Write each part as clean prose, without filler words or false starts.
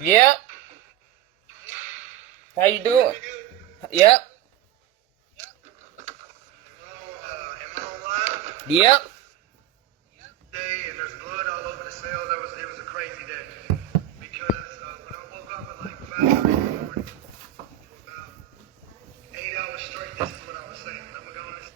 Yep. How you doing? Yep. Am I on live? Yep. Day and there's blood all over the cell. It was a crazy day because when I woke up at like 5:30 in the morning for about 8 hours straight, this is what I was saying. I'm gonna go on this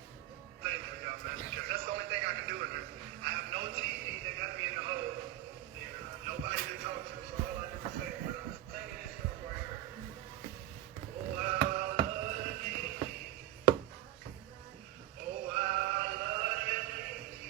thing for y'all, man, because that's the only thing I can do in here. I have no TV. They got me in the hole, and nobody to talk to. So all I do is say, but I'm singing this stuff right here. Oh, how I love you. Oh, how I love you.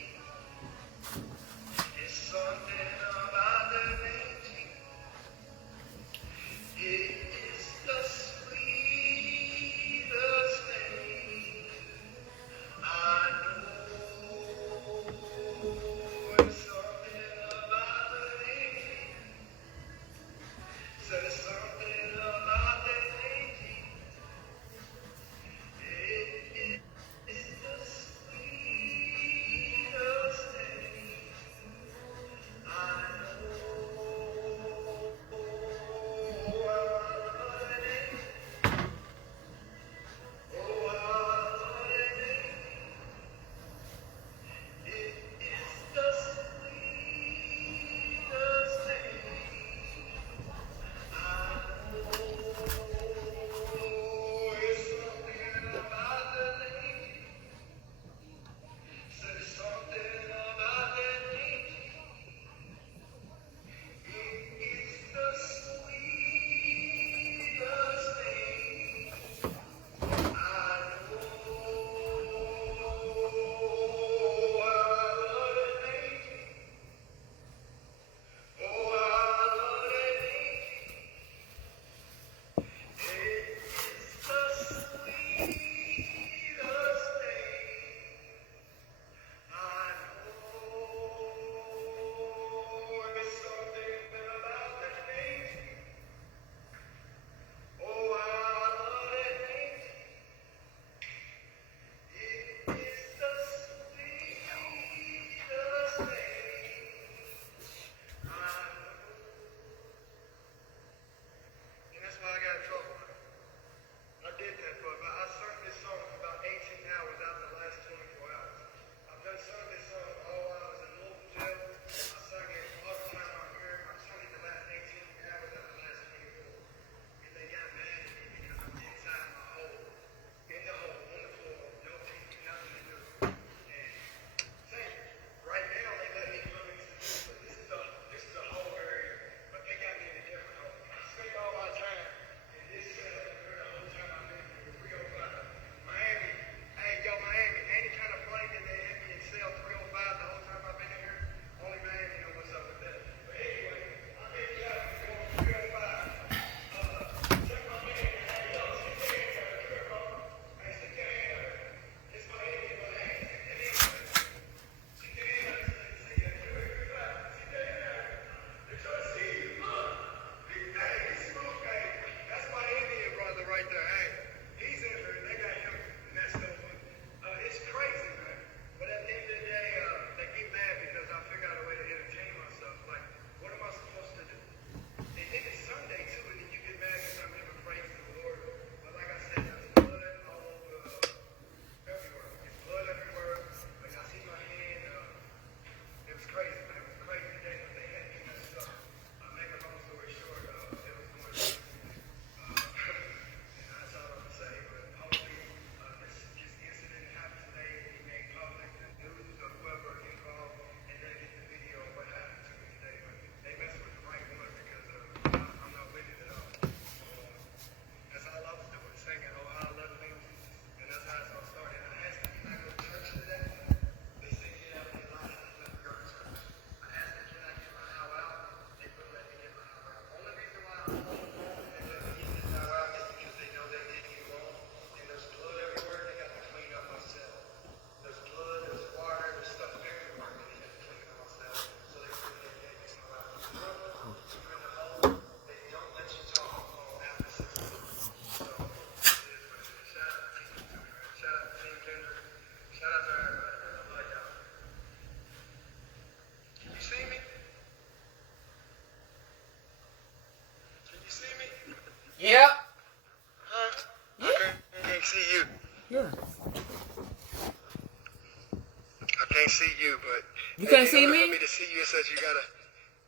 you, but You can't see in order me? for me to see you, it said you gotta.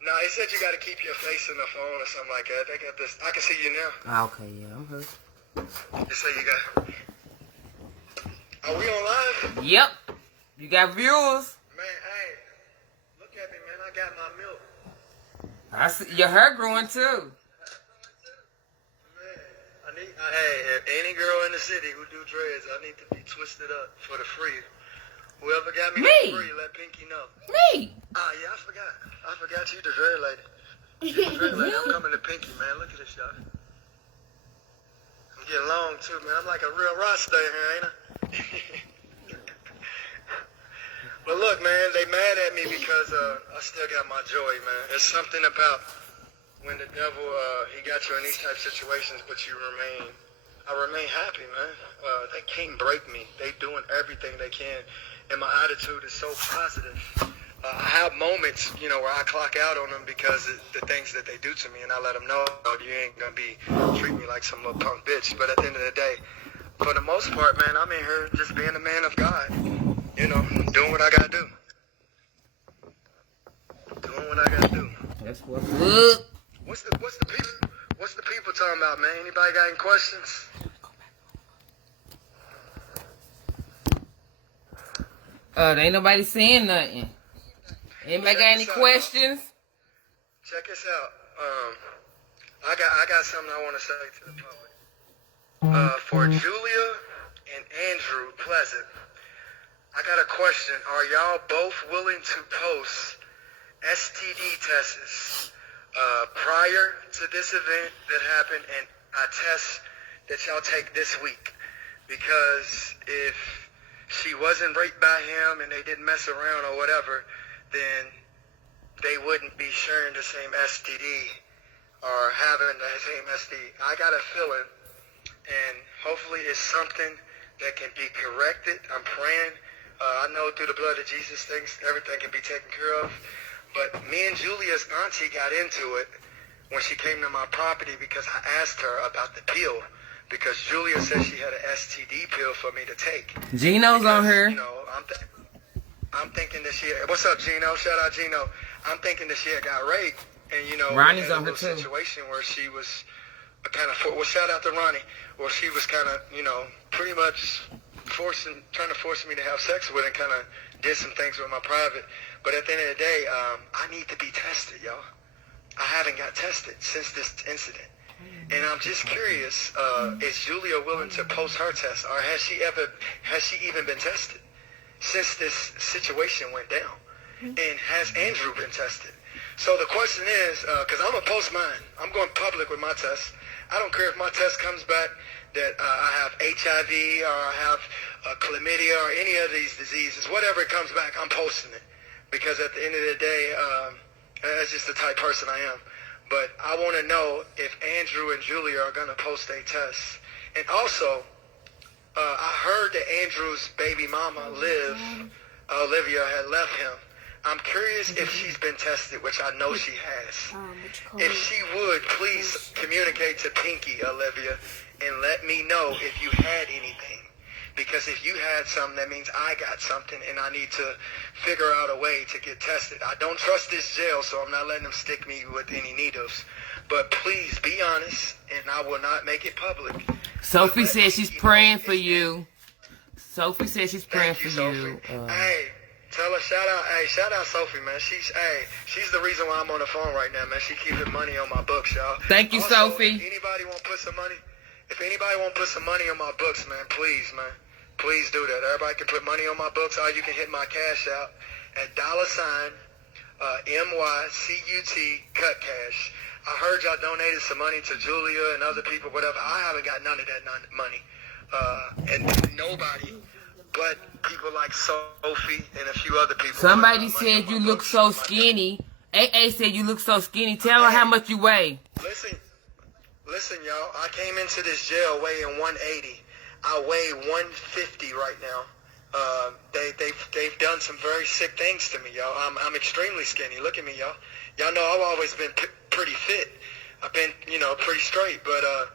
No, it said you gotta keep your face in the phone or something like that. They got this. I can see you now. Ah, okay, yeah, I'm hurt. You say you got. Are we on live? Yep. You got viewers. Man, hey, look at me, man. I got my milk. I see your hair growing too. Man, hey, if any girl in the city who do dreads, I need to be twisted up for the free. Whoever got me for free, let Pinky know. Me. Ah, yeah, I forgot. I forgot you the dread lady. You the dread lady. I'm coming to Pinky, man. Look at this, y'all. I'm getting long, too, man. I'm like a real roster here, ain't I? But look, man, they mad at me because I still got my joy, man. There's something about when the devil, he got you in these type situations, but I remain happy, man. They can't break me. They doing everything they can, and my attitude is so positive. I have moments, you know, where I clock out on them because of the things that they do to me, and I let them know, oh, you ain't gonna be treating me like some little punk bitch. But at the end of the day, for the most part, man, I'm in here just being a man of God. You know, doing what I gotta do. Doing what I gotta do. That's what's up. What's the people talking about, man? Anybody got any questions? There ain't nobody saying nothing. Anybody got any questions? Check this out. I got something I want to say to the public. For Julia and Andrew Pleasant, I got a question. Are y'all both willing to post STD tests prior to this event that happened and a test that y'all take this week? Because if she wasn't raped by him and they didn't mess around or whatever, then they wouldn't be sharing the same STD or having the same STD. I got a feeling, and hopefully it's something that can be corrected. I'm praying. I know through the blood of Jesus, everything can be taken care of. But me and Julia's auntie got into it when she came to my property because I asked her about the pill. Because Julia said she had an STD pill for me to take. Gino's on her. You know, I'm thinking that she had, what's up, Gino? Shout out, Gino. I'm thinking that she had got raped. And, you know, Ronnie's we had on a her little too. situation where she was kind of, well, shout out to Ronnie, where she was kind of, you know, pretty much trying to force me to have sex with and kind of did some things with my private. But at the end of the day, I need to be tested, y'all. I haven't got tested since this incident. And I'm just curious, is Julia willing to post her test, or has she even been tested since this situation went down? And has Andrew been tested? So the question is, because I'm going to post mine. I'm going public with my test. I don't care if my test comes back that I have HIV or I have chlamydia or any of these diseases. Whatever it comes back, I'm posting it. Because at the end of the day, that's just the type person I am. But I want to know if Andrew and Julia are going to post a test. And also, I heard that Andrew's baby mama, Olivia, had left him. I'm curious if she's been tested, which I know she has. If she would, please communicate to Pinky, Olivia, and let me know if you had anything. Because if you had something, that means I got something, and I need to figure out a way to get tested. I don't trust this jail, so I'm not letting them stick me with any needles. But please be honest, and I will not make it public. Sophie says she's praying for you. Sophie says she's praying for you. Hey, tell her shout out Sophie, man. She's the reason why I'm on the phone right now, man. She keeping money on my books, y'all. Thank you, also, Sophie. If anybody want to put some money on my books, man, please, man. Please do that. Everybody can put money on my books, or you can hit my cash out at $MYCUT cut cash. I heard y'all donated some money to Julia and other people, whatever. I haven't got none of that money. And nobody but people like Sophie and a few other people. Somebody said you look so skinny. AA said you look so skinny. Tell her how much you weigh. Listen, y'all. I came into this jail weighing 180. I weigh 150 right now. They've done some very sick things to me, y'all. I'm extremely skinny. Look at me, y'all. Y'all know I've always been pretty fit. I've been, you know, pretty straight. But I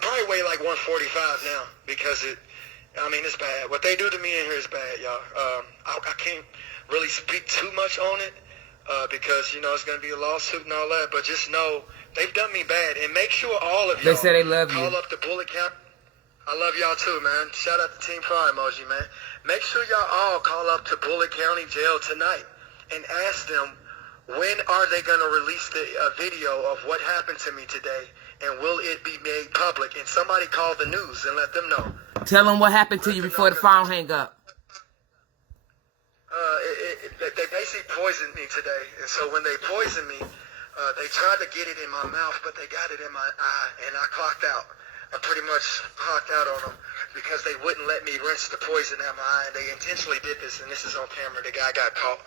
probably weigh like 145 now because it's bad. What they do to me in here is bad, y'all. I really speak too much on it because, you know, it's going to be a lawsuit and all that. But just know they've done me bad. And make sure all of y'all They say they love you. call up the Bullitt County. I love y'all too, man. Shout out to Team Fire Emoji, man. Make sure y'all all call up to Bullitt County Jail tonight and ask them when are they going to release the video of what happened to me today, and will it be made public? And somebody call the news and let them know. Tell them what happened to you before the phone hang up. They basically poisoned me today, and so when they poisoned me, they tried to get it in my mouth, but they got it in my eye, and I clocked out. I pretty much clocked out on them because they wouldn't let me rinse the poison out my eye. They intentionally did this, and this is on camera. The guy got caught.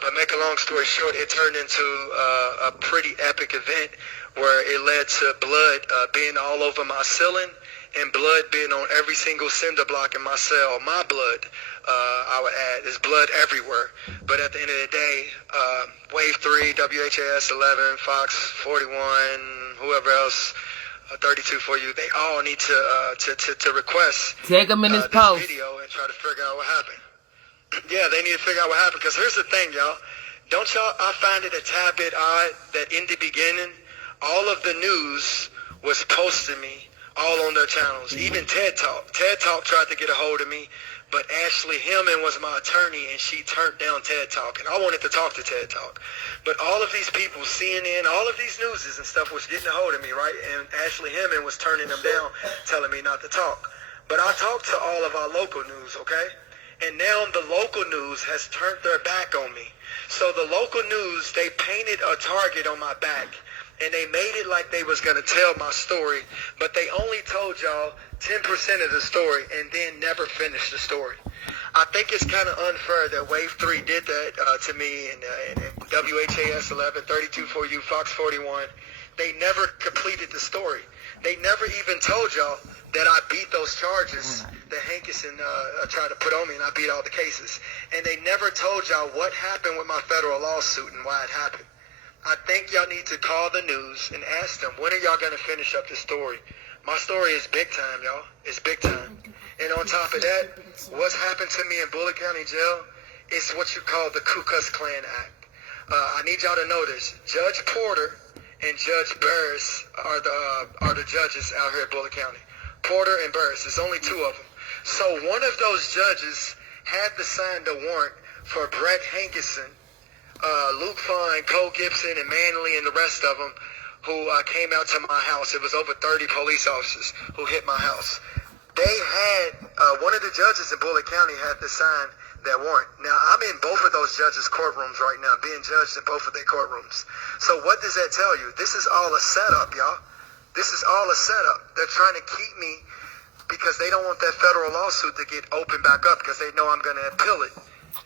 But make a long story short, it turned into a pretty epic event where it led to blood being all over my ceiling and blood being on every single cinder block in my cell. My blood, I would add, is blood everywhere. But at the end of the day, Wave 3, WHAS 11, Fox 41, whoever else, 32 for you, they all need to request Take them in this this post. video and try to figure out what happened. Yeah, they need to figure out what happened, because here's the thing, y'all. Don't y'all, I find it a tad bit odd that in the beginning, all of the news was posting me all on their channels. Even TED Talk. TED Talk tried to get a hold of me, but Ashley Hillman was my attorney, and she turned down TED Talk. And I wanted to talk to TED Talk. But all of these people, CNN, all of these newses and stuff was getting a hold of me, right? And Ashley Hillman was turning them down, telling me not to talk. But I talked to all of our local news, okay? And now the local news has turned their back on me. So the local news, they painted a target on my back, and they made it like they was going to tell my story, but they only told y'all 10% of the story and then never finished the story. I think it's kind of unfair that Wave 3 did that to me, and WHAS 11, 32 for you, Fox 41. They never completed the story. They never even told y'all that I beat those charges that Hankerson tried to put on me, and I beat all the cases. And they never told y'all what happened with my federal lawsuit and why it happened. I think y'all need to call the news and ask them, when are y'all going to finish up the story? My story is big time, y'all. It's big time. And on top of that, what's happened to me in Bullitt County Jail is what you call the Ku Klux Klan Act. I need y'all to know this. Judge Porter and Judge Burris are the judges out here at Bullitt County. Porter and Burris. There's only two of them. So one of those judges had to sign the warrant for Brett Hankerson, Luke Fine, Cole Gibson, and Manley, and the rest of them who came out to my house. It was over 30 police officers who hit my house. They had, one of the judges in Bullitt County had to sign that warrant. Now, I'm in both of those judges' courtrooms right now, being judged in both of their courtrooms. So what does that tell you? This is all a setup, y'all. This is all a setup. They're trying to keep me because they don't want that federal lawsuit to get opened back up, because they know I'm going to appeal it.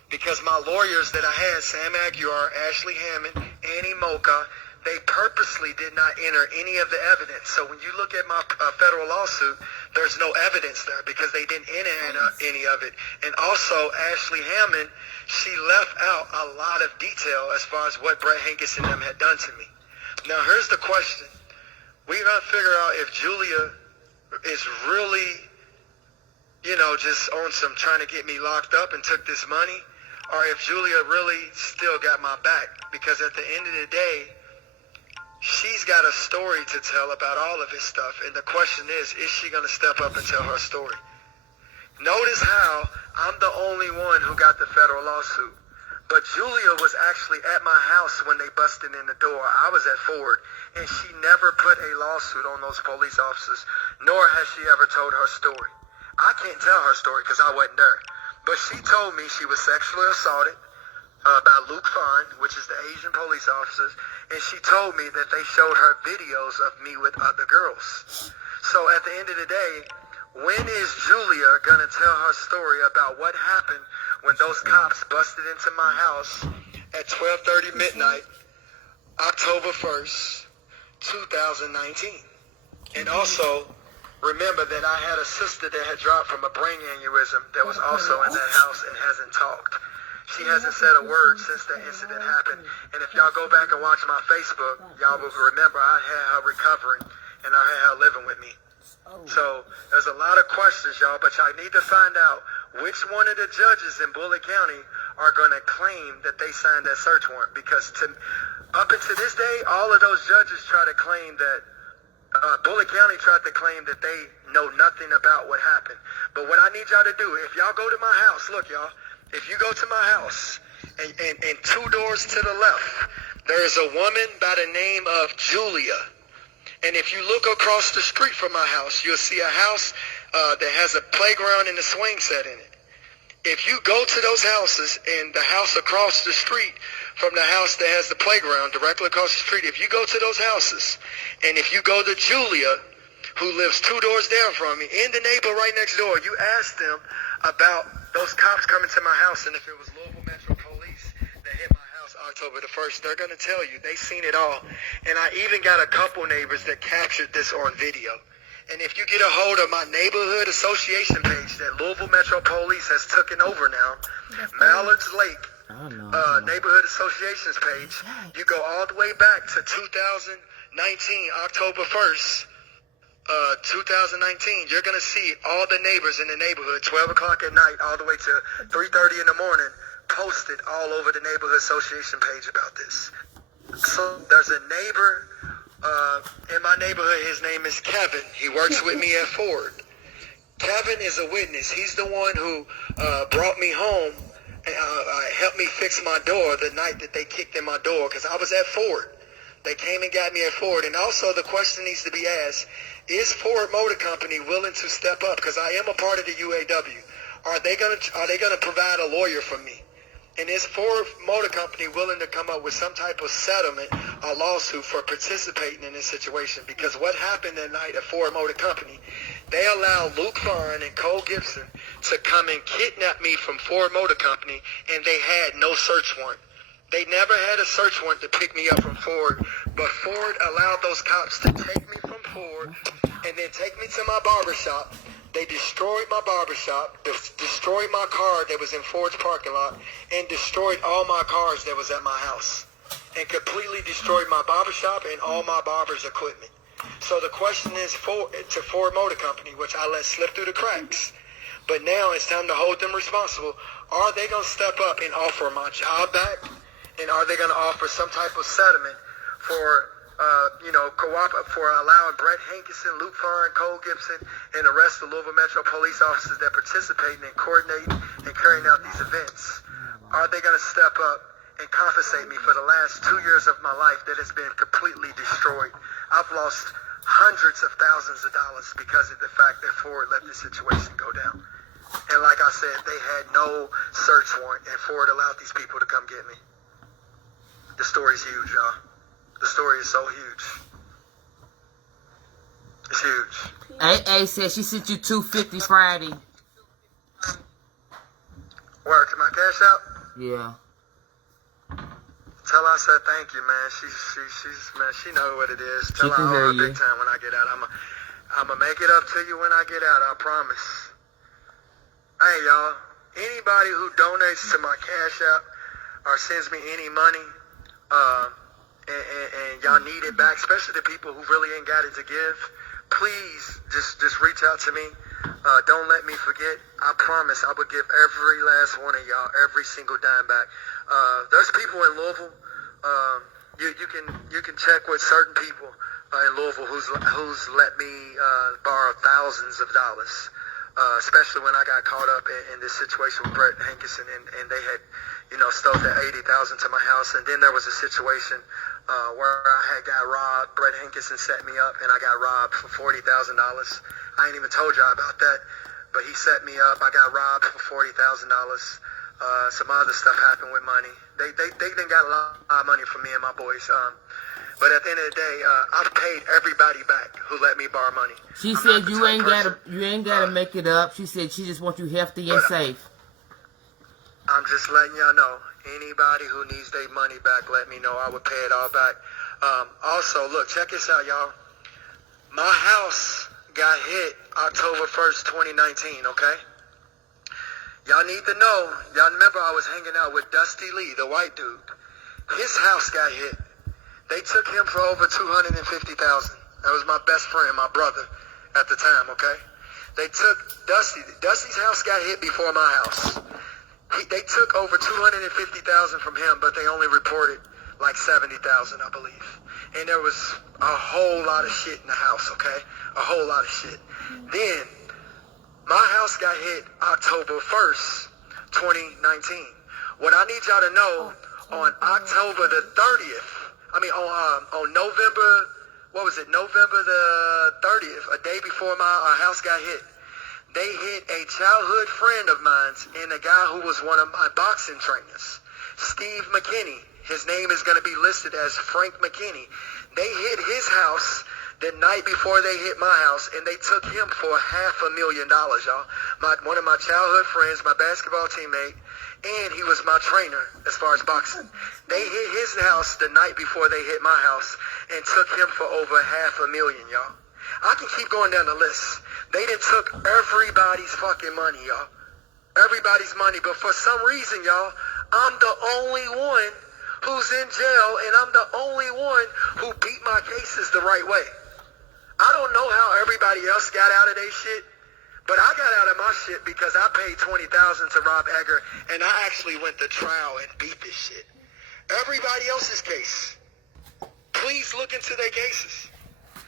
Because my lawyers that I had, Sam Aguiar, Ashley Hammond, Annie Mocha, they purposely did not enter any of the evidence. So when you look at my federal lawsuit, there's no evidence there because they didn't enter any of it. And also, Ashley Hammond, she left out a lot of detail as far as what Brett Hankerson and them had done to me. Now, here's the question. We got to figure out if Julia is really, you know, just on some trying to get me locked up and took this money, or if Julia really still got my back. Because at the end of the day, she's got a story to tell about all of this stuff. And the question is she going to step up and tell her story? Notice how I'm the only one who got the federal lawsuit. But Julia was actually at my house when they busted in the door. I was at Ford, and she never put a lawsuit on those police officers, nor has she ever told her story. I can't tell her story because I wasn't there. But she told me she was sexually assaulted by Luke Fine, which is the Asian police officers, and she told me that they showed her videos of me with other girls. So at the end of the day, when is Julia going to tell her story about what happened when those cops busted into my house at 12:30 midnight, October 1st, 2019? And also, remember that I had a sister that had dropped from a brain aneurysm that was also in that house and hasn't talked. She hasn't said a word since that incident happened. And if y'all go back and watch my Facebook, y'all will remember I had her recovering and I had her living with me. So there's a lot of questions, y'all, but y'all need to find out which one of the judges in Bullitt County are going to claim that they signed that search warrant, because up until this day, all of those judges try to claim that Bullitt County tried to claim that they know nothing about what happened. But what I need y'all to do, if y'all go to my house, look, y'all, if you go to my house and 2 doors to the left, there's a woman by the name of Julia. And if you look across the street from my house, you'll see a house that has a playground and a swing set in it. If you go to those houses, and the house across the street from the house that has the playground directly across the street, if you go to those houses, and if you go to Julia, who lives 2 doors down from me, in the neighbor right next door, you ask them about those cops coming to my house, and if it was Louisville Metro Police that hit my house October the 1st, they're going to tell you. They seen it all. And I even got a couple neighbors that captured this on video. And if you get a hold of my neighborhood association page that Louisville Metro Police has taken over now, Mallard's Lake Neighborhood Associations page, you go all the way back to 2019, October 1st, 2019, you're going to see all the neighbors in the neighborhood, 12 o'clock at night, all the way to 3:30 in the morning, posted all over the neighborhood association page about this. So there's a neighbor in my neighborhood. His name is Kevin. He works with me at Ford. Kevin is a witness. He's the one who brought me home and helped me fix my door the night that they kicked in my door, because I was at Ford. They came and got me at Ford. And also the question needs to be asked, is Ford Motor Company willing to step up? Because I am a part of the UAW. Are they gonna provide a lawyer for me? And is Ford Motor Company willing to come up with some type of settlement or lawsuit for participating in this situation? Because what happened that night at Ford Motor Company, they allowed Luke Farn and Cole Gibson to come and kidnap me from Ford Motor Company, and they had no search warrant. They never had a search warrant to pick me up from Ford, but Ford allowed those cops to take me from Ford and then take me to my barbershop. They destroyed my barbershop, destroyed my car that was in Ford's parking lot, and destroyed all my cars that was at my house, and completely destroyed my barbershop and all my barber's equipment. So the question is to Ford Motor Company, which I let slip through the cracks, but now it's time to hold them responsible. Are they going to step up and offer my job back? And are they going to offer some type of settlement for for allowing Brett Hankinson, Luke Farn, Cole Gibson, and the rest of the Louisville Metro Police officers that participating and coordinating and carrying out these events? Are they going to step up and compensate me for the last 2 years of my life that has been completely destroyed? I've lost hundreds of thousands of dollars because of the fact that Ford let this situation go down. And like I said, they had no search warrant, and Ford allowed these people to come get me. The story's huge, y'all. The story is so huge. It's huge. AA said she sent you $250 Friday. Word to my cash out? Yeah. Tell her I said thank you, man. She's man, she know what it is. Tell her I owe her big time when I get out. I'm gonna make it up to you when I get out, I promise. Hey, y'all. Anybody who donates to my cash app or sends me any money, and y'all need it back, especially the people who really ain't got it to give, please just reach out to me. Don't let me forget. I promise I will give every last one of y'all every single dime back. There's people in Louisville. You can check with certain people in Louisville who's let me borrow thousands of dollars. Especially when I got caught up in this situation with Brett Hankinson, and they had, stole that $80,000 to my house. And then there was a situation where I had got robbed. Brett Hankinson set me up, and I got robbed for $40,000. I ain't even told y'all about that, but he set me up. I got robbed for $40,000. Some other stuff happened with money. They done got a lot of money from me and my boys. But at the end of the day, I've paid everybody back who let me borrow money. She said you ain't gotta make it up. She said she just wants you healthy and safe. I'm just letting y'all know. Anybody who needs their money back, let me know. I would pay it all back. Also, look, check this out, y'all. My house got hit October 1st, 2019, okay? Y'all need to know. Y'all remember I was hanging out with Dusty Lee, the white dude. His house got hit. They took him for over $250,000. That was my best friend, my brother, at the time, okay? They took Dusty's house got hit before my house. They took over $250,000 from him, but they only reported like $70,000, I believe. And there was a whole lot of shit in the house, okay? A whole lot of shit. Then my house got hit October 1st, 2019. What I need y'all to know, on October the 30th, on November, November the 30th, a day before our house got hit, they hit a childhood friend of mine and a guy who was one of my boxing trainers, Steve McKinney. His name is going to be listed as Frank McKinney. They hit his house the night before they hit my house, and they took him for $500,000, y'all. One of my childhood friends, my basketball teammate, and he was my trainer as far as boxing. They hit his house the night before they hit my house and took him for over $500,000, y'all. I can keep going down the list. They done took everybody's fucking money, y'all. Everybody's money, but for some reason, y'all, I'm the only one who's in jail, and I'm the only one who beat my cases the right way. I don't know how everybody else got out of their shit, but I got out of my shit because I paid $20,000 to Rob Egger, and I actually went to trial and beat this shit. Everybody else's case, please look into their cases.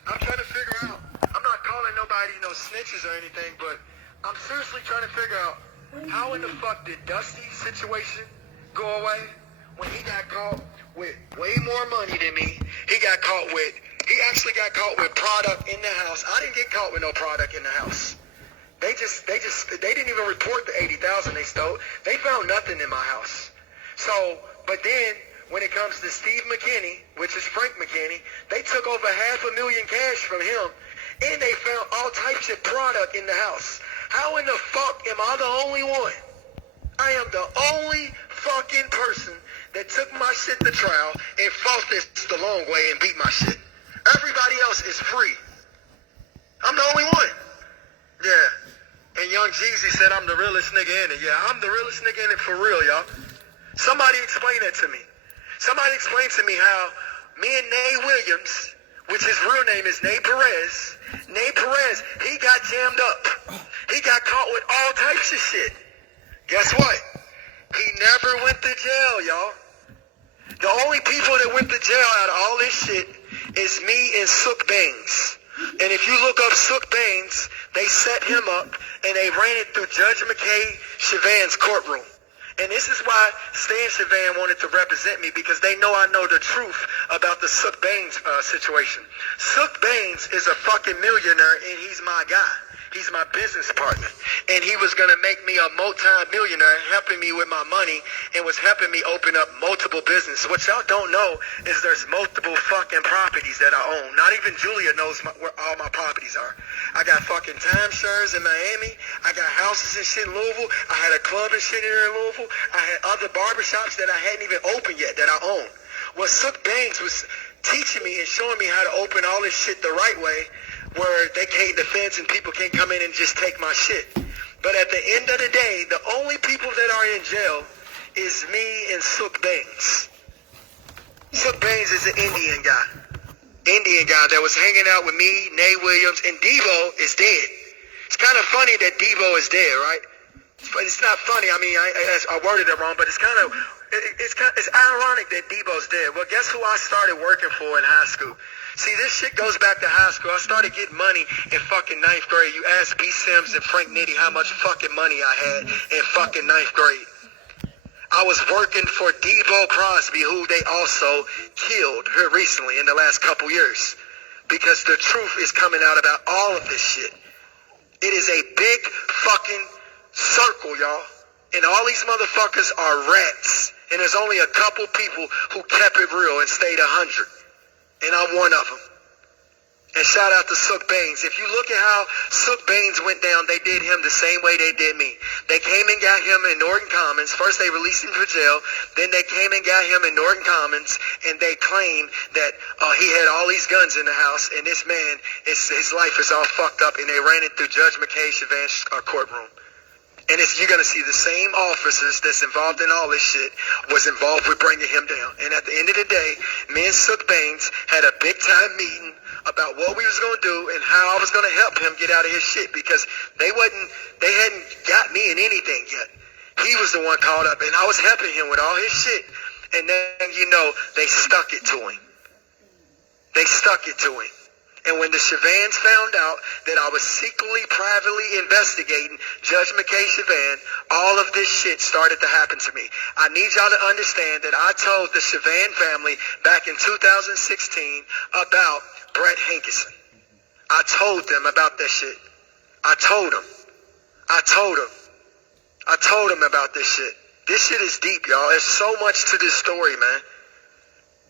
I'm trying to figure out, I'm not calling nobody no snitches or anything, but I'm seriously trying to figure out how in the fuck did Dusty's situation go away when he got caught with way more money than me. He actually got caught with product in the house. I didn't get caught with no product in the house. They didn't even report the $80,000 they stole. They found nothing in my house. So, but then when it comes to Steve McKinney, which is Frank McKinney, they took over $500,000 cash from him, and they found all types of product in the house. How in the fuck am I the only one? I am the only fucking person that took my shit to trial and fought this the long way and beat my shit. Everybody else is free. I'm the only one. Yeah. And Young Jeezy said I'm the realest nigga in it. Yeah, I'm the realest nigga in it for real, y'all. Somebody explain that to me. Somebody explain to me how me and Nay Williams, which his real name is Nay Perez, he got jammed up. He got caught with all types of shit. Guess what? He never went to jail, y'all. The only people that went to jail out of all this shit is me and Sook Baines. And if you look up Sook Baines, they set him up and they ran it through Judge McKay Chavan's courtroom. And this is why Stan Chavan wanted to represent me, because they know I know the truth about the Sook Baines situation. Sook Baines is a fucking millionaire, and he's my guy. He's my business partner. And he was going to make me a multi-millionaire, helping me with my money, and was helping me open up multiple businesses. What y'all don't know is there's multiple fucking properties that I own. Not even Julia knows where all my properties are. I got fucking timeshares in Miami. I got houses and shit in Louisville. I had a club and shit here in Louisville. I had other barbershops that I hadn't even opened yet that I own. Well, Sook Baines was teaching me and showing me how to open all this shit the right way, where they can't defend and people can't come in and just take my shit. But at the end of the day, the only people that are in jail is me and Sook Baines. Sook Baines is an Indian guy that was hanging out with me, Nay Williams, and Devo is dead. It's kind of funny that Devo is dead, right? It's not funny. I mean, I worded it wrong, but it's ironic that Devo's dead. Well, guess who I started working for in high school? See, this shit goes back to high school. I started getting money in fucking 9th grade. You ask B. Sims and Frank Nitti how much fucking money I had in fucking 9th grade. I was working for Devo Crosby, who they also killed here recently in the last couple years. Because the truth is coming out about all of this shit. It is a big fucking circle, y'all. And all these motherfuckers are rats. And there's only a couple people who kept it real and stayed 100. And I'm one of them. And shout out to Sook Baines. If you look at how Sook Baines went down, they did him the same way they did me. They came and got him in Norton Commons. First they released him for jail. Then they came and got him in Norton Commons. And they claimed that he had all these guns in the house. And this man, his life is all fucked up. And they ran it through Judge McKay Chavan's courtroom. And you're going to see the same officers that's involved in all this shit was involved with bringing him down. And at the end of the day, me and Sook Baines had a big-time meeting about what we was going to do and how I was going to help him get out of his shit, because they hadn't got me in anything yet. He was the one called up, and I was helping him with all his shit. And then, they stuck it to him. They stuck it to him. And when the Chavans found out that I was secretly, privately investigating Judge McKay Chavan, all of this shit started to happen to me. I need y'all to understand that I told the Chavan family back in 2016 about Brett Hankison. I told them about that shit. I told them about this shit. This shit is deep, y'all. There's so much to this story, man.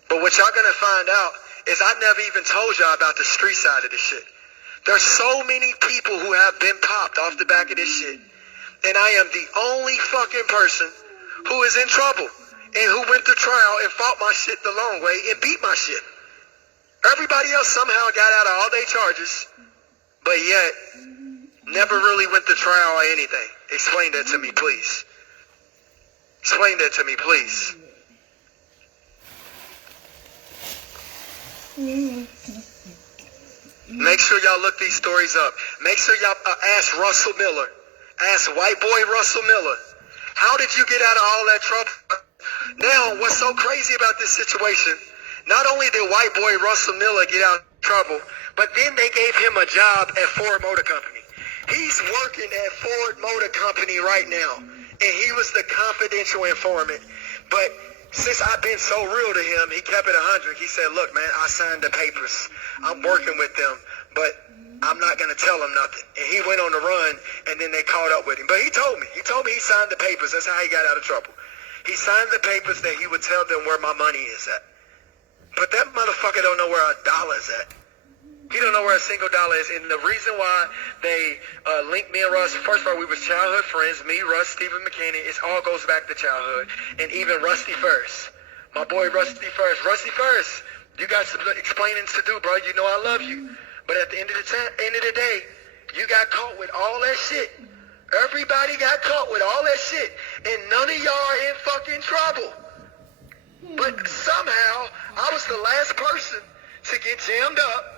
But what y'all gonna find out is I never even told y'all about the street side of this shit. There's so many people who have been popped off the back of this shit. And I am the only fucking person who is in trouble and who went to trial and fought my shit the long way and beat my shit. Everybody else somehow got out of all their charges, but yet never really went to trial or anything. Explain that to me, please. Explain that to me, please. Make sure y'all look these stories up. Make sure y'all ask Russell Miller. Ask white boy Russell Miller. How did you get out of all that trouble? Now, what's so crazy about this situation, not only did white boy Russell Miller get out of trouble, but then they gave him a job at Ford Motor Company. He's working at Ford Motor Company right now, and he was the confidential informant. But since I've been so real to him, he kept it 100. He said, look, man, I signed the papers. I'm working with them, but I'm not going to tell them nothing. And he went on the run, and then they caught up with him. But he told me he signed the papers. That's how he got out of trouble. He signed the papers that he would tell them where my money is at. But that motherfucker don't know where a dollar's at. He don't know where a single dollar is. And the reason why they linked me and Russ, first of all, we was childhood friends. Me, Russ, Stephen McKinney. It all goes back to childhood. And even Rusty First. My boy Rusty First. Rusty First, you got some explaining to do, bro. You know I love you. But at the end of the day, you got caught with all that shit. Everybody got caught with all that shit. And none of y'all are in fucking trouble. But somehow, I was the last person to get jammed up.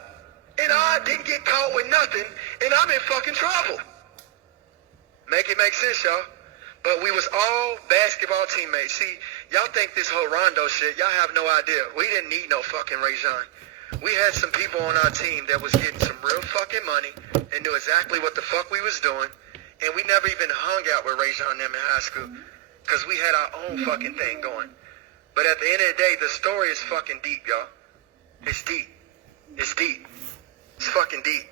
And I didn't get caught with nothing, and I'm in fucking trouble. Make it make sense, y'all. But we was all basketball teammates. See, y'all think this whole Rondo shit, y'all have no idea. We didn't need no fucking Rajon. We had some people on our team that was getting some real fucking money and knew exactly what the fuck we was doing. And we never even hung out with Rajon and them in high school because we had our own fucking thing going. But at the end of the day, the story is fucking deep, y'all. It's deep. It's deep. It's fucking deep.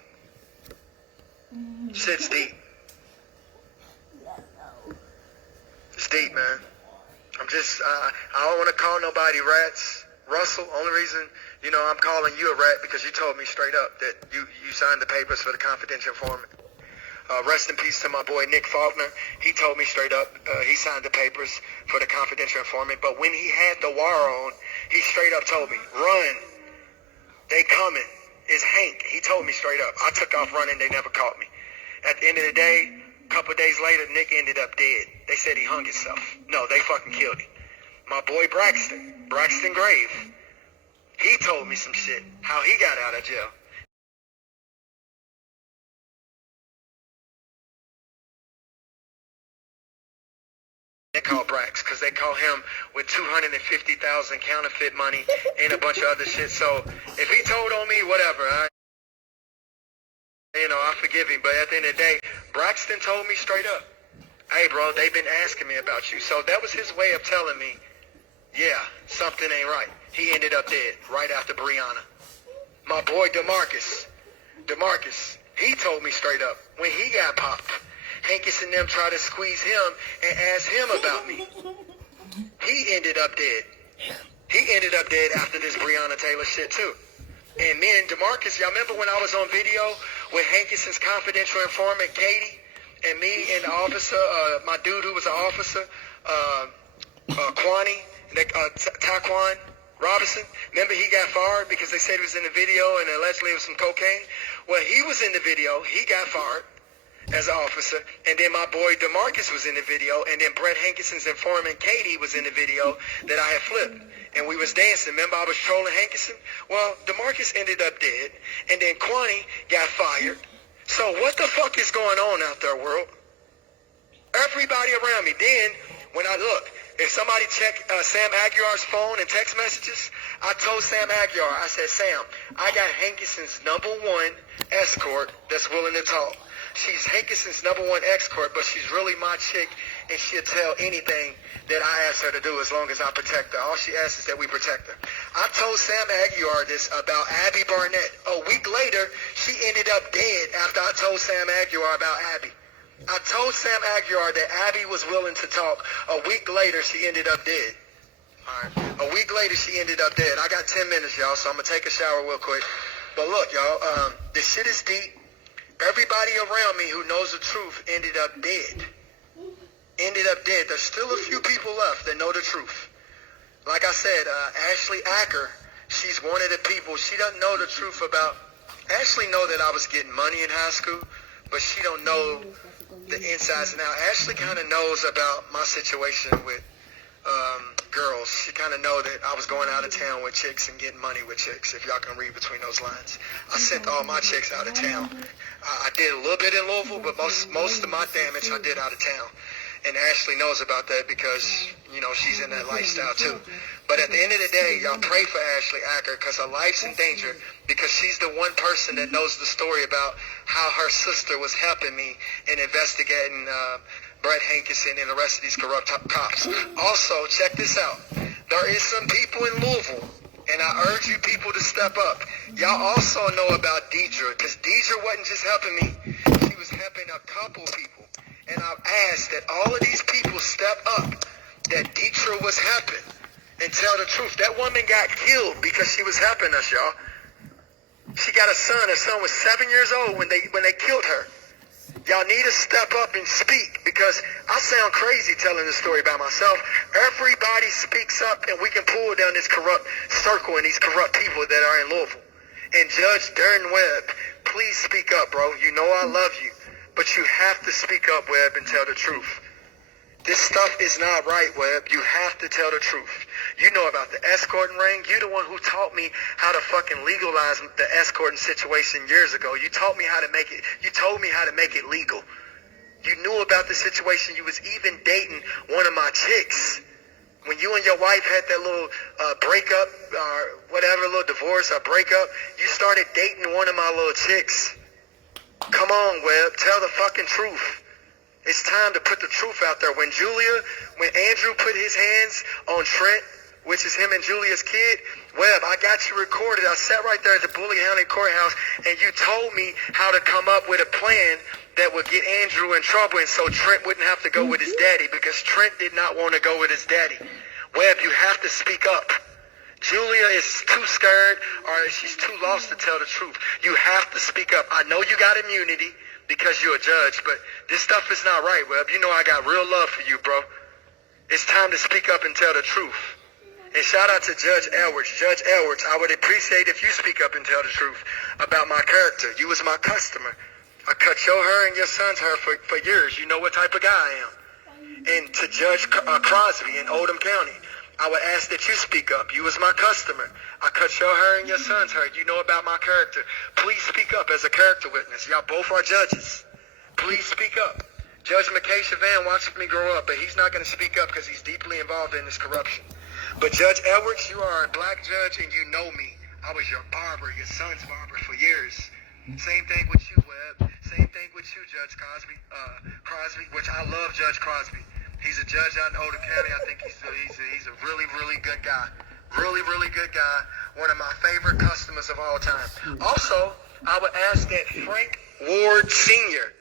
Shit's deep. It's deep, man. I don't want to call nobody rats. Russell, only reason, I'm calling you a rat because you told me straight up that you signed the papers for the confidential informant. Rest in peace to my boy Nick Faulkner. He told me straight up he signed the papers for the confidential informant. But when he had the wire on, he straight up told me, run. They coming. It's Hank. He told me straight up. I took off running. They never caught me. At the end of the day, a couple of days later, Nick ended up dead. They said he hung himself. No, they fucking killed him. My boy Braxton Grave, he told me some shit, how he got out of jail. They call Brax because they call him with $250,000 counterfeit money and a bunch of other shit. So if he told on me, whatever, I forgive him. But at the end of the day, Braxton told me straight up, hey, bro, they've been asking me about you. So that was his way of telling me, yeah, something ain't right. He ended up dead right after Breonna. My boy DeMarcus, he told me straight up when he got popped. Hankins and them tried to squeeze him and ask him about me. He ended up dead. He ended up dead after this Breonna Taylor shit too. And me and DeMarcus, y'all remember when I was on video with Hankinson's confidential informant, Katie, and me and the officer, my dude who was an officer, Taquan Robinson. Remember he got fired because they said he was in the video and allegedly it was some cocaine? Well, he was in the video. He got fired as an officer, and then my boy DeMarcus was in the video, and then Brett Hankinson's informant Katie was in the video that I had flipped, and we was dancing. Remember I was trolling Hankinson? Well, DeMarcus ended up dead, and then Kwani got fired. So what the fuck is going on out there, world? Everybody around me. Then, when I look, if somebody check Sam Aguiar's phone and text messages, I told Sam Aguiar, I said, Sam, I got Hankison's #1 escort that's willing to talk. She's Hankison's #1 escort, but she's really my chick, and she'll tell anything that I ask her to do as long as I protect her. All she asks is that we protect her. I told Sam Aguiar this about Abby Barnett. A week later, she ended up dead after I told Sam Aguiar about Abby. I told Sam Aguiar that Abby was willing to talk. A week later, she ended up dead. All right. A week later, she ended up dead. I got 10 minutes, y'all, so I'm going to take a shower real quick. But look, y'all, this shit is deep. Everybody around me who knows the truth ended up dead. Ended up dead. There's still a few people left that know the truth. Like I said, Ashley Acker, she's one of the people. She doesn't know the truth about... Ashley know that I was getting money in high school, but she don't know the insides and outs. Ashley kind of knows about my situation with girls. She kind of know that I was going out of town with chicks and getting money with chicks, if y'all can read between those lines. I sent all my chicks out of town. I did a little bit in Louisville, but most of my damage I did out of town. And Ashley knows about that because, you know, she's in that lifestyle too. But at the end of the day, y'all pray for Ashley Acker because her life's in danger because she's the one person that knows the story about how her sister was helping me in investigating Brett Hankison and the rest of these corrupt cops. Also, check this out. There is some people in Louisville, and I urge you people to step up. Y'all also know about Deidre because Deidre wasn't just helping me. She was helping a couple people. And I've asked that all of these people step up, that Deidre was helping, and tell the truth. That woman got killed because she was helping us, y'all. She got a son. Her son was 7 years old when they killed her. Y'all need to step up and speak because I sound crazy telling this story by myself. Everybody speaks up and we can pull down this corrupt circle and these corrupt people that are in Louisville. And Judge Darren Webb, please speak up, bro. You know I love you. But you have to speak up, Webb, and tell the truth. This stuff is not right, Webb. You have to tell the truth. You know about the escorting ring. You're the one who taught me how to fucking legalize the escorting situation years ago. You taught me how to make it. You told me how to make it legal. You knew about the situation. You was even dating one of my chicks. When you and your wife had that little breakup or whatever, little divorce or breakup, you started dating one of my little chicks. Come on, Webb, tell the fucking truth. It's time to put the truth out there. When Andrew put his hands on Trent, which is him and Julia's kid, Webb, I got you recorded. I sat right there at the Bullitt County Courthouse, and you told me how to come up with a plan that would get Andrew in trouble, and so Trent wouldn't have to go with his daddy, because Trent did not want to go with his daddy. Webb, you have to speak up. Julia is too scared or she's too lost to tell the truth. You have to speak up. I know you got immunity because you're a judge, but this stuff is not right, Webb. You know I got real love for you, bro. It's time to speak up and tell the truth. And shout out to Judge Edwards. Judge Edwards, I would appreciate if you speak up and tell the truth about my character. You was my customer. I cut your hair and your son's hair for years. You know what type of guy I am. And to Judge Crosby in Oldham County, I would ask that you speak up. You was my customer. I cut your hair and your son's hair. You know about my character. Please speak up as a character witness. Y'all both are judges. Please speak up. Judge McKay Chavan watched me grow up, but he's not going to speak up because he's deeply involved in this corruption. But Judge Edwards, you are a black judge and you know me. I was your barber, your son's barber for years. Same thing with you, Webb. Same thing with you, Judge Crosby, which I love Judge Crosby. He's a judge out in Oldham County. I think he's a really, really good guy. Really, really good guy. One of my favorite customers of all time. Also, I would ask that Frank Ward Sr.,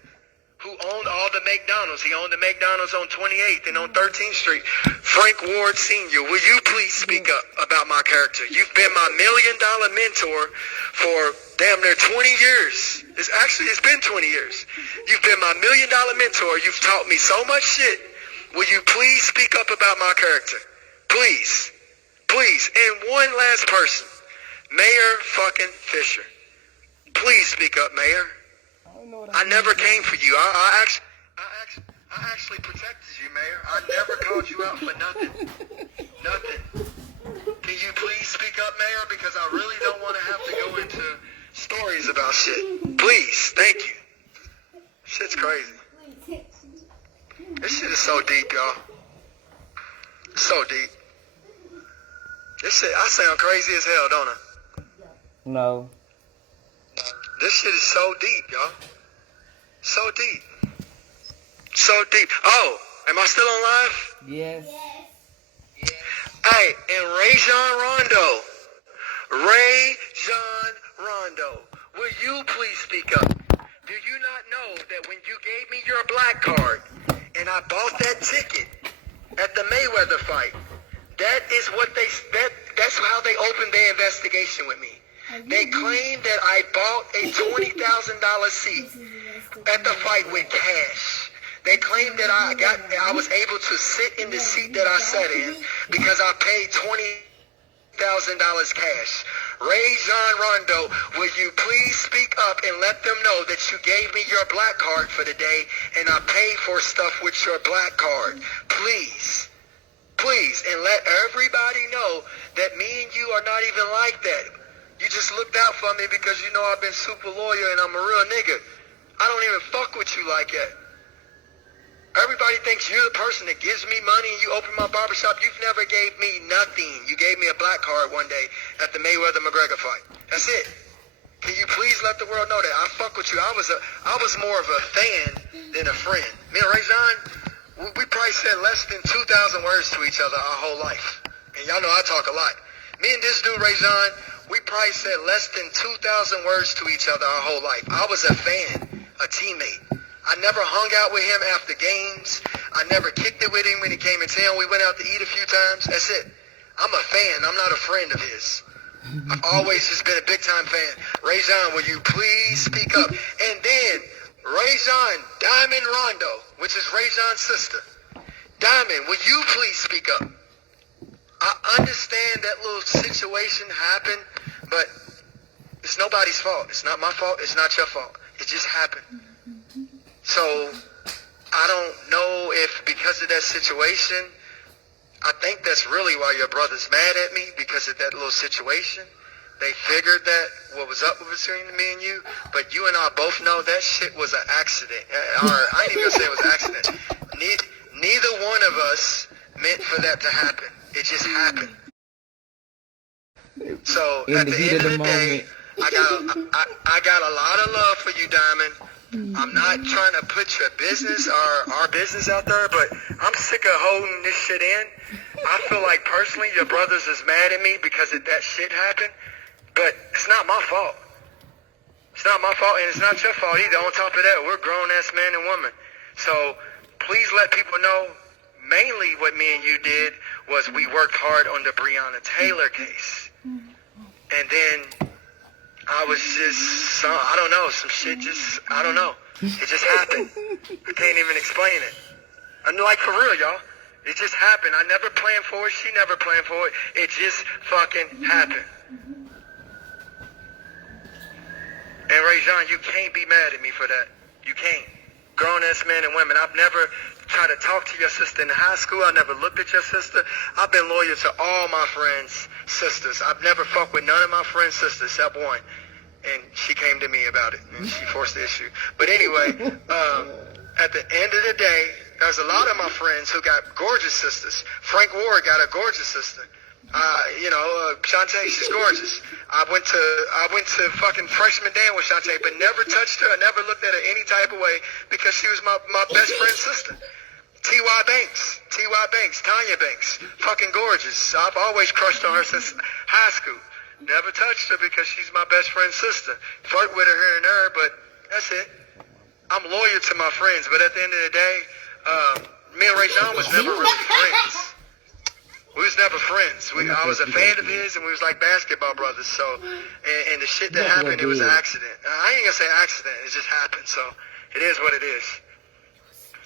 who owned all the McDonald's. He owned the McDonald's on 28th and on 13th Street. Frank Ward Sr., will you please speak up about my character? You've been my $1 million mentor for damn near 20 years. It's been 20 years. You've been my $1 million mentor. You've taught me so much shit. Will you please speak up about my character? Please. Please. And one last person. Mayor fucking Fisher. Please speak up, Mayor. I never came for you. I actually protected you, Mayor. I never called you out for nothing. Nothing. Can you please speak up, Mayor? Because I really don't want to have to go into stories about shit. Please. Thank you. Shit's crazy. This shit is so deep, y'all. So deep. This shit, I sound crazy as hell, don't I? No. This shit is so deep, y'all. So deep. So deep. Oh, am I still on live? Yes. Hey, and Ray John Rondo, will you please speak up? Do you not know that when you gave me your black card and I bought that ticket at the Mayweather fight, that's how they opened their investigation with me. They claimed that I bought a $20,000 seat at the fight with cash. They claimed that I was able to sit in the seat that I sat in because I paid $20,000 cash. Ray John Rondo, will you please speak up and let them know that you gave me your black card for the day and I paid for stuff with your black card? Please. Please, and let everybody know that me and you are not even like that. You just looked out for me because you know I've been super loyal and I'm a real nigga. I don't even fuck with you like that. Everybody thinks you're the person that gives me money and you open my barbershop. You've never gave me nothing. You gave me a black card one day at the Mayweather-McGregor fight. That's it. Can you please let the world know that I fuck with you? I was more of a fan than a friend. Me and Ray John, we probably said less than 2,000 words to each other our whole life. And y'all know I talk a lot. Me and this dude, Ray John, we probably said less than 2,000 words to each other our whole life. I was a fan, a teammate. I never hung out with him after games. I never kicked it with him when he came in town. We went out to eat a few times. That's it. I'm a fan. I'm not a friend of his. I've always just been a big-time fan. Ray John, will you please speak up? And then Ray John, Diamond Rondo, which is Ray John's sister. Diamond, will you please speak up? I understand that little situation happened, but it's nobody's fault. It's not my fault. It's not your fault. It just happened. So I don't know if because of that situation, I think that's really why your brother's mad at me, because of that little situation. They figured that what was up between me and you, but you and I both know that shit was an accident. Or I ain't even gonna say it was an accident. Neither one of us meant for that to happen. It just happened. So at the end of the day, I got a lot of love for you, Diamond. I'm not trying to put your business or our business out there, but I'm sick of holding this shit in. I feel like personally your brothers is mad at me because that shit happened, but it's not my fault. It's not my fault, and it's not your fault either. On top of that, we're grown-ass man and woman. So please let people know, mainly what me and you did was we worked hard on the Breonna Taylor case. And then I was just, I don't know, some shit just, I don't know. It just happened. I can't even explain it. I'm like, for real, y'all. It just happened. I never planned for it. She never planned for it. It just fucking happened. And Ray John, you can't be mad at me for that. You can't. Grown-ass men and women. I've never tried to talk to your sister in high school. I never looked at your sister. I've been loyal to all my friends' sisters. I've never fucked with none of my friends' sisters except one. And she came to me about it, and she forced the issue. But anyway, at the end of the day, there's a lot of my friends who got gorgeous sisters. Frank Ward got a gorgeous sister. Shantae, she's gorgeous. I went to fucking freshman dance with Shantae, but never touched her, never looked at her any type of way because she was my best friend's sister. T.Y. Banks, Tanya Banks, fucking gorgeous. I've always crushed on her since high school. Never touched her because she's my best friend's sister. Flirt with her here and there, but that's it. I'm loyal to my friends, but at the end of the day, me and Ray John was never really friends. We was never friends. I was a fan of his, and we was like basketball brothers. So, and the shit that happened, it was an accident. I ain't gonna say accident. It just happened. So, it is what it is.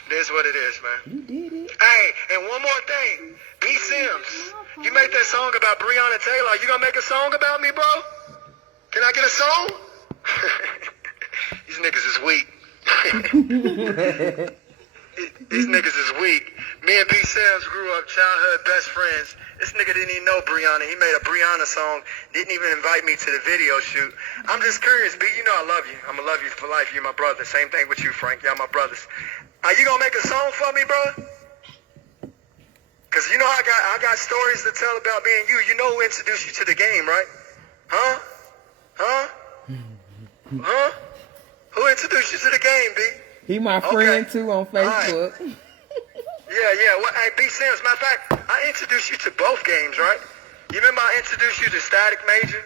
It is what it is, man. You did it. Hey, and one more thing. B. Sims, you made that song about Breonna Taylor. You gonna make a song about me, bro? Can I get a song? These niggas is weak. These niggas is weak. Me and B. Sams grew up childhood best friends. This nigga didn't even know Brianna. He made a Brianna song, didn't even invite me to the video shoot. I'm just curious, B, you know I love you. I'm gonna love you for life. You're my brother. Same thing with you, Frank. Y'all my brothers. Are you gonna make a song for me, bro? Cause you know I got stories to tell about me and you. You know who introduced you to the game, right? Huh? Huh? Huh? Who introduced you to the game, B? He my friend too on Facebook. Yeah. Well, hey, B. Sims, matter of fact, I introduced you to both games, right? You remember I introduced you to Static Major?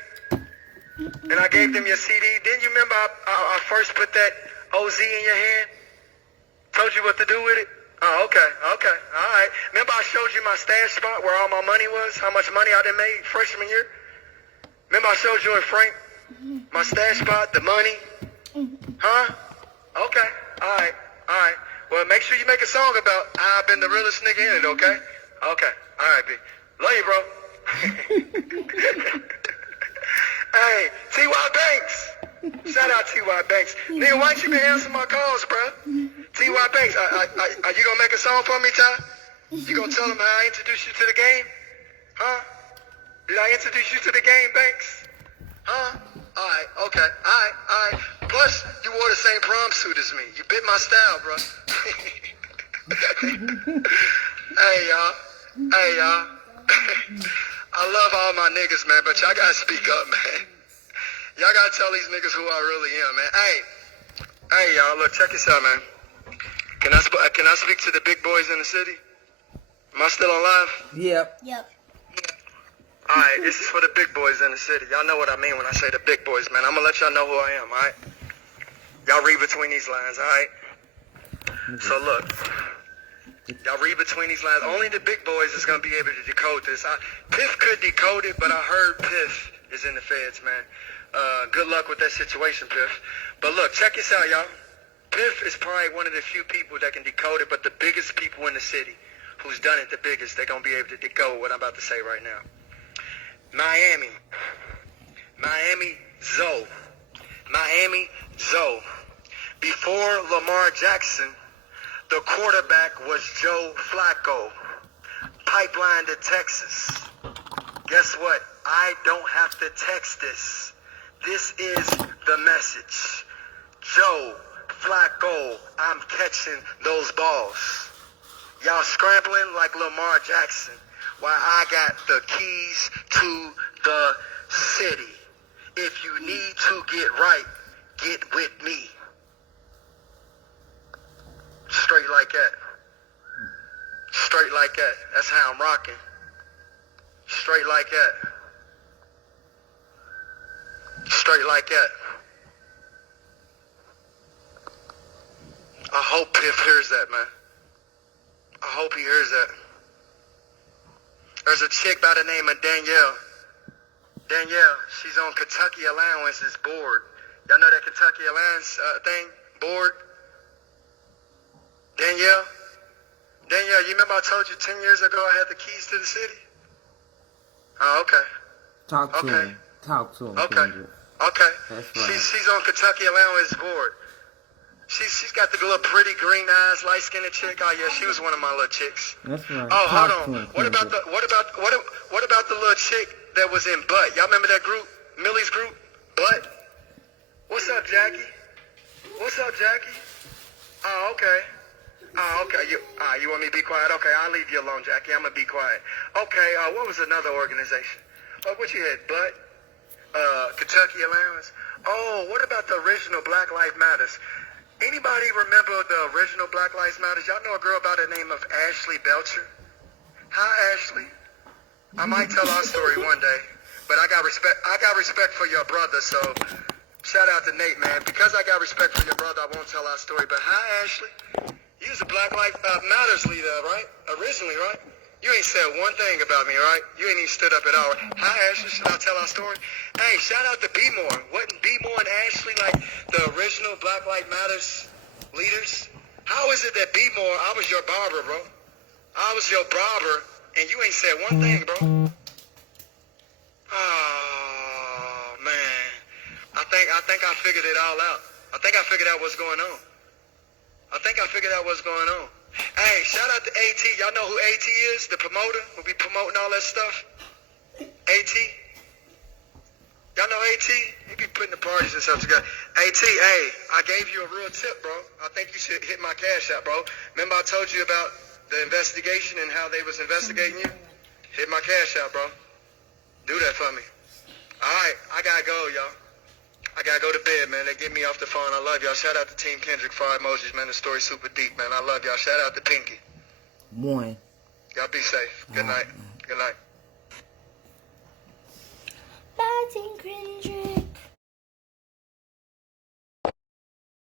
And I gave them your CD. Didn't you remember I first put that OZ in your hand? Told you what to do with it? Oh, okay. All right. Remember I showed you my stash spot where all my money was? How much money I done made freshman year? Remember I showed you and Frank my stash spot, the money? Huh? Okay. All right. Well, make sure you make a song about how I've been the realest nigga in it, okay? Okay. All right, B. Love you, bro. Hey, T.Y. Banks. Shout out T.Y. Banks. Nigga, why ain't you been answering my calls, bro? T.Y. Banks, are you gonna make a song for me, Ty? You gonna tell them how I introduced you to the game? Huh? Did I introduce you to the game, Banks? Huh? All right, okay. All right. Plus, you wore the same prom suit as me. You bit my style, bro. Hey, y'all. I love all my niggas, man, but y'all gotta speak up, man. Y'all gotta tell these niggas who I really am, man. Hey, y'all, look, check this out, man. Can I speak to the big boys in the city? Am I still on live? Yep. All right, this is for the big boys in the city. Y'all know what I mean when I say the big boys, man. I'm gonna let y'all know who I am, all right? Y'all read between these lines, all right? So look, y'all read between these lines. Only the big boys is gonna be able to decode this. Piff could decode it, but I heard Piff is in the feds, man. Good luck with that situation, Piff. But look, check this out, y'all. Piff is probably one of the few people that can decode it, but the biggest people in the city who's done it the biggest, they're gonna be able to decode what I'm about to say right now. Miami Zoe. Before Lamar Jackson, the quarterback was Joe Flacco. Pipeline to Texas. Guess what? I don't have to text this. This is the message. Joe Flacco, I'm catching those balls. Y'all scrambling like Lamar Jackson, while I got the keys to the city. If you need to get right, get with me. Straight like that. Straight like that. That's how I'm rocking. Straight like that. Straight like that. I hope Piff hears that, man. I hope he hears that. There's a chick by the name of Danielle. She's on Kentucky Allowances board. Y'all know that Kentucky Allowance thing? Board? Danielle, you remember I told you 10 years ago I had the keys to the city? Oh, okay. Talk to him. Okay. Kendrick. Okay. That's right. She's on Kentucky Allowance board. She's got the little pretty green eyes, light skinned chick. Oh yeah, she was one of my little chicks. That's right. Oh, hold Talk on. to him, What about the little chick that was in Butt? Y'all remember that group? Millie's group? Butt? What's up, Jackie? Oh, okay. You want me to be quiet? Okay, I'll leave you alone, Jackie. I'm gonna be quiet. Okay, what was another organization? Oh, what you had? Butt? Kentucky Allowance? Oh, what about the original Black Lives Matters? Anybody remember the original Black Lives Matters? Y'all know a girl by the name of Ashley Belcher? Hi, Ashley. I might tell our story one day, but I got respect for your brother, so shout out to Nate, man. Because I got respect for your brother, I won't tell our story, but hi, Ashley. You was a Black Lives Matters leader, right? Originally, right? You ain't said one thing about me, right? You ain't even stood up at all. Hi, Ashley. Should I tell our story? Hey, shout out to B-More. Wasn't B-More and Ashley like the original Black Lives Matters leaders? How is it that B-More, I was your barber, bro. I was your barber, and you ain't said one thing, bro. Oh, man. I think I figured it all out. I think I figured out what's going on. Hey, shout out to AT. Y'all know who AT is? The promoter who be promoting all that stuff? AT? Y'all know AT? He be putting the parties and stuff together. AT, hey, I gave you a real tip, bro. I think you should hit my cash out, bro. Remember I told you about the investigation and how they was investigating you? Hit my cash out, bro. Do that for me. All right, I gotta go, y'all. I gotta go to bed, man. They get me off the phone. I love y'all. Shout out to Team Kendrick, 5 emojis, man. The story's super deep, man. I love y'all. Shout out to Pinky. One. Y'all be safe. Good night. Good night. Fighting Kendrick.